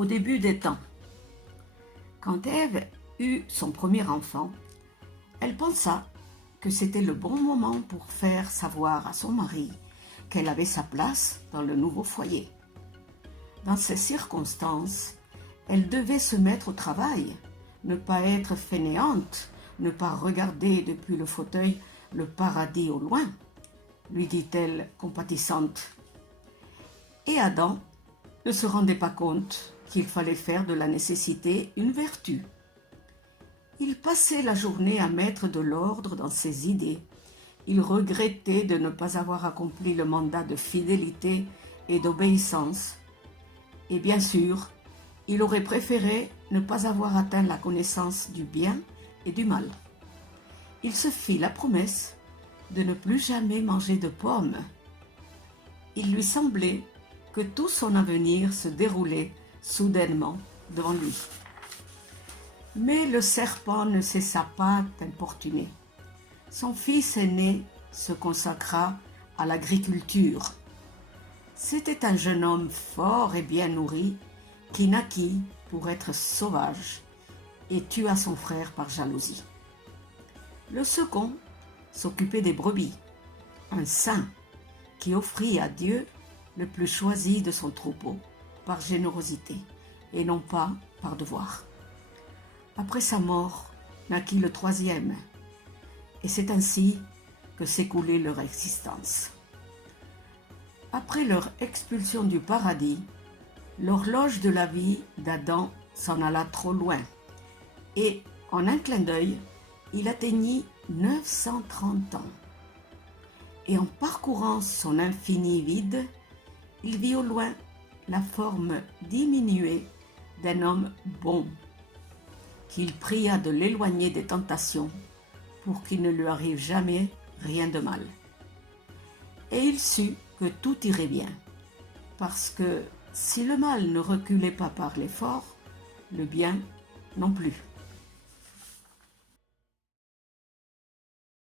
au début des temps. Quand Ève eut son premier enfant, elle pensa que c'était le bon moment pour faire savoir à son mari qu'elle avait sa place dans le nouveau foyer. Dans ces circonstances, elle devait se mettre au travail, ne pas être fainéante, ne pas regarder depuis le fauteuil le paradis au loin, lui dit-elle compatissante. Et Adam ne se rendait pas compte qu'il fallait faire de la nécessité une vertu. Il passait la journée à mettre de l'ordre dans ses idées. Il regrettait de ne pas avoir accompli le mandat de fidélité et d'obéissance. Et bien sûr, il aurait préféré ne pas avoir atteint la connaissance du bien et du mal. Il se fit la promesse de ne plus jamais manger de pommes. Il lui semblait que tout son avenir se déroulait soudainement devant lui. Mais le serpent ne cessa pas d'importuner. Son fils aîné se consacra à l'agriculture. C'était un jeune homme fort et bien nourri qui naquit pour être sauvage et tua son frère par jalousie. Le second s'occupait des brebis, un saint qui offrit à Dieu le plus choisi de son troupeau par générosité et non pas par devoir. Après sa mort naquit le troisième, et c'est ainsi que s'écoulait leur existence. Après leur expulsion du paradis, l'horloge de la vie d'Adam s'en alla trop loin, et en un clin d'œil, il atteignit 930 ans. Et en parcourant son infini vide, il vit au loin la forme diminuée d'un homme bon, qu'il pria de l'éloigner des tentations pour qu'il ne lui arrive jamais rien de mal. Et il sut que tout irait bien, parce que si le mal ne reculait pas par l'effort, le bien non plus.